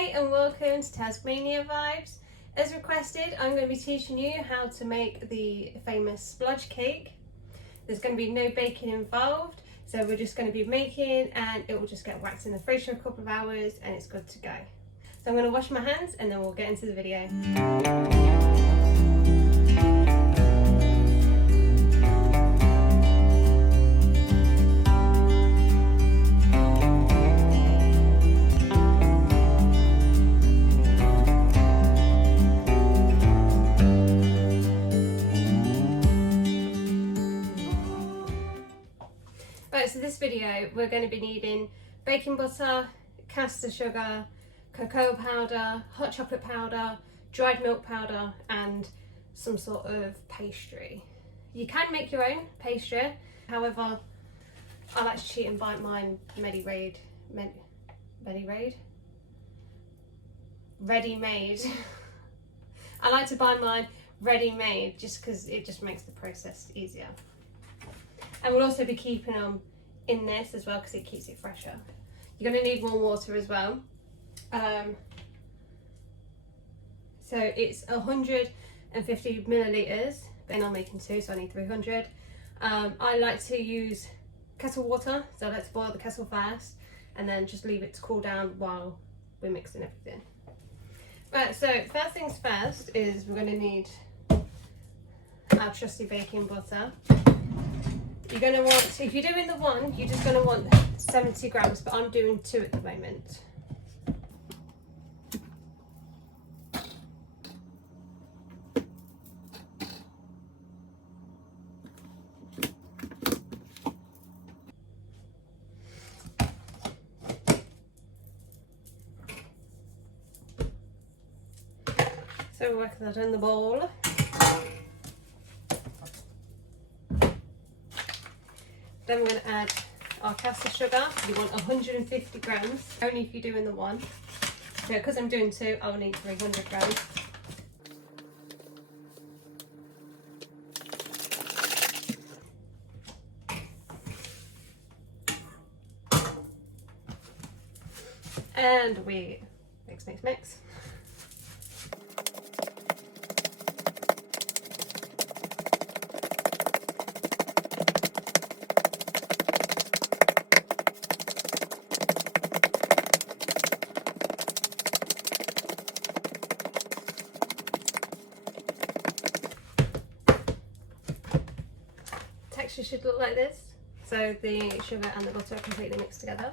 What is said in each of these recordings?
Hi and welcome to Tasmania Vibes. As requested, I'm going to be teaching you how to make the famous splodge cake. There's going to be no baking involved, so we're just going to be making and it will just get waxed in the fridge for a couple of hours and it's good to go. So I'm going to wash my hands and then we'll get into the video. Right, so this video we're going to be needing baking butter, caster sugar, cocoa powder, hot chocolate powder, dried milk powder and some sort of pastry. You can make your own pastry, however I like to cheat and buy mine ready-made. I like to buy mine ready-made just because it just makes the process easier. And we'll also be keeping them in this as well because it keeps it fresher. You're going to need warm water as well. So it's 150 millilitres, but I'm making 2, so I need 300. I like to use kettle water, so I like to boil the kettle first and then just leave it to cool down while we're mixing everything. Right, so first things first is we're going to need our trusty baking butter. You're going to want, if you're doing the one, you're just going to want 70 grams, but I'm doing 2 at the moment. So we'll work that in the bowl. Then we're going to add our caster sugar. You want 150 grams, only if you're doing the one. So because I'm doing 2, I'll need 300 grams. And we mix. Texture should look like this, so the sugar and the butter are completely mixed together.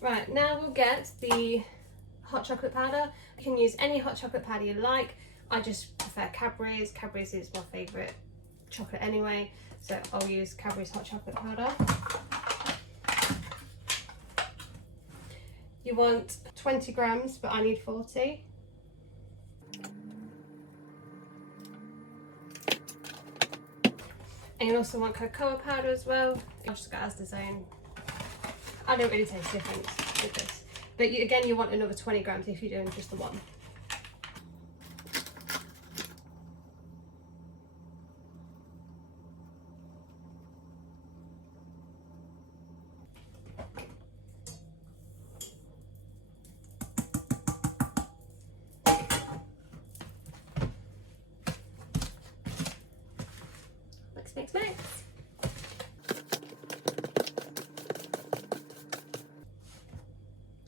Right, now we'll get the hot chocolate powder. You can use any hot chocolate powder you like. I just prefer Cadbury's. Cadbury's is my favourite chocolate anyway, so I'll use Cadbury's hot chocolate powder. You want 20 grams, but I need 40. And you also want cocoa powder as well. I've just got as the own. I don't really taste difference with this. But again, you want another 20 grams if you're doing just the one. Mix.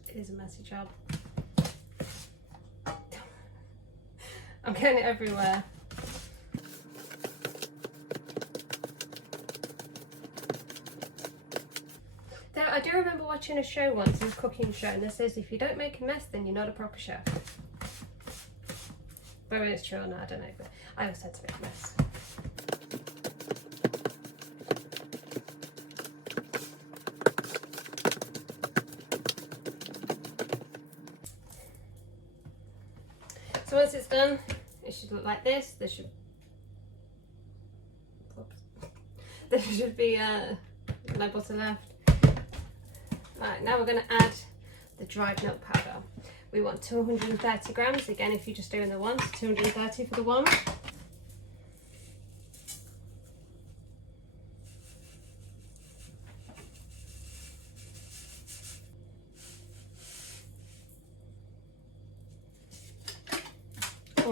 It is a messy job. I'm getting it everywhere. I do remember watching a show once, a cooking show, and it says if you don't make a mess, then you're not a proper chef. Whether it's true or not, I don't know, but I always had to make a mess. So once it's done, it should look like this. There should be no butter left. Right, now we're going to add the dried milk powder. We want 230 grams. Again, if you're just doing the one, so 230 for the one.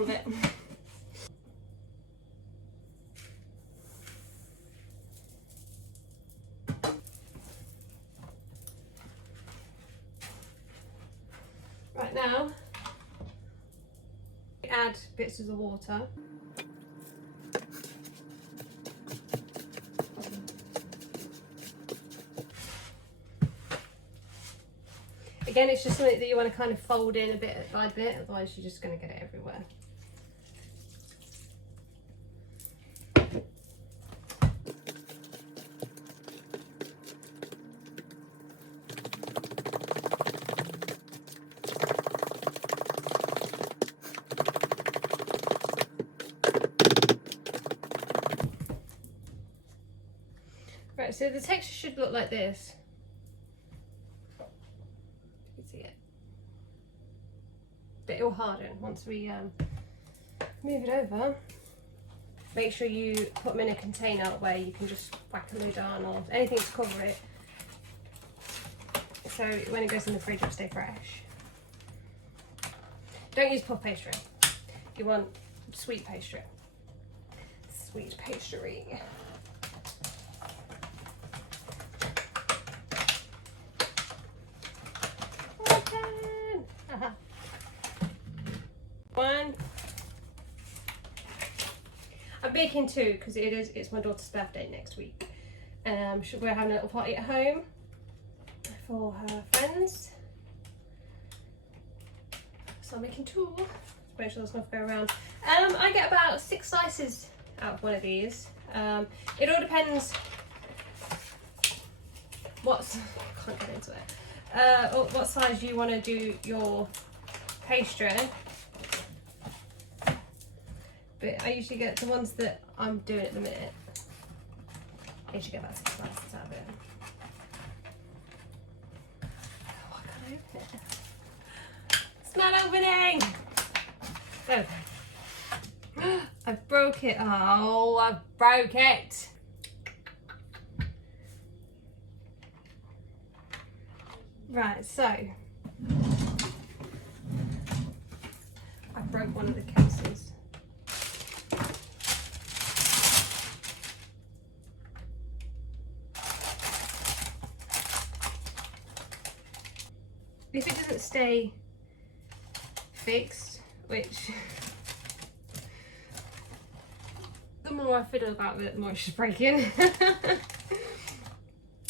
of it. Right now, add bits of the water. Again, it's just something that you want to kind of fold in a bit by bit, otherwise you're just going to get it everywhere. Right, so the texture should look like this. You can see it. But it will harden once we move it over. Make sure you put them in a container where you can just whack a lid on or anything to cover it. So when it goes in the fridge, it'll stay fresh. Don't use puff pastry. You want sweet pastry. Sweet pastry. One. I'm baking two because it's my daughter's birthday next week. We're having a little party at home for her friends. So I'm making two. Make sure there's enough to go around. I get about 6 slices out of one of these. It all depends can't get into it. What size you want to do your pastry. But I usually get the ones that I'm doing at the minute. I usually get about 6 slices out of it. Oh, I can't open it. It's not opening! So, I broke it. Oh, I broke it. Right, so I broke one of the cases. If it doesn't stay fixed, which the more I fiddle about it, the more it's just breaking.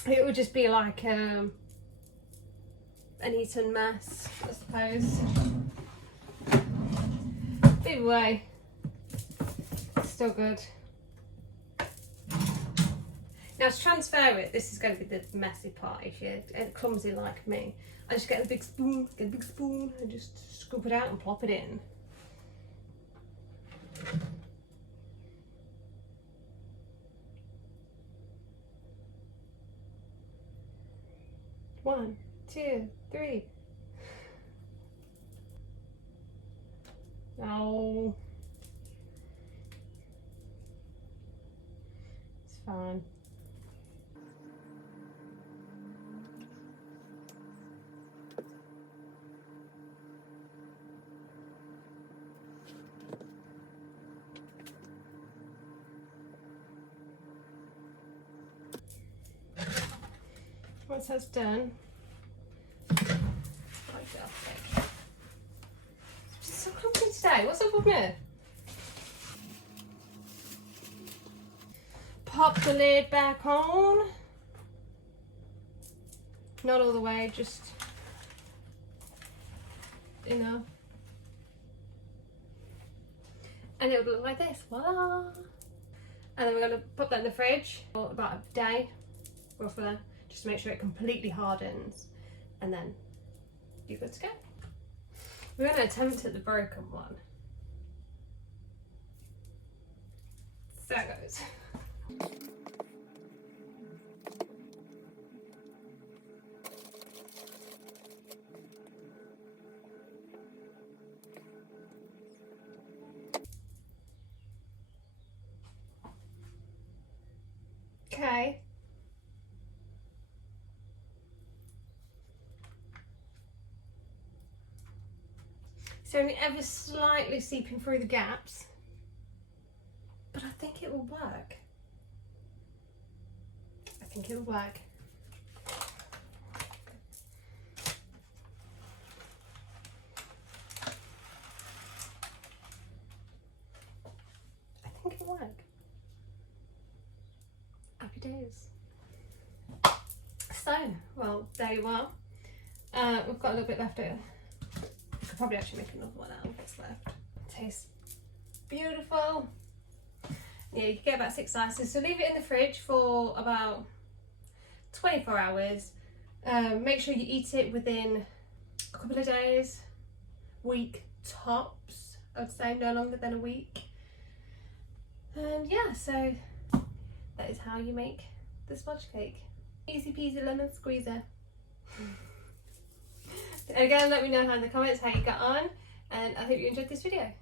It would just be like an eaten mess, I suppose. Either way, it's still good. Now to transfer it, this is going to be the messy part if you're clumsy like me. I just get a big spoon, and just scoop it out and plop it in. One, two, three. Oh, it's fine. Once that's done, so clumsy today. What's up with me? Pop the lid back on. Not all the way, just enough. And it would look like this. Voila! And then we're going to put that in the fridge for about a day, roughly, just to make sure it completely hardens. And then you're good to go. We're going to attempt at the broken one. So it goes. Okay. It's only ever slightly seeping through the gaps, but I think it will work. I think it will work. I think it'll work. Happy days. So, well, there you are. We've got a little bit left over. I could probably actually make another one out of what's left. Tastes beautiful. Yeah, you can get about 6 slices. So leave it in the fridge for about 24 hours. Make sure you eat it within a couple of days, week tops. I would say no longer than a week. And yeah, so that is how you make the splodge cake. Easy peasy lemon squeezer. And again, let me know in the comments how you got on, and I hope you enjoyed this video.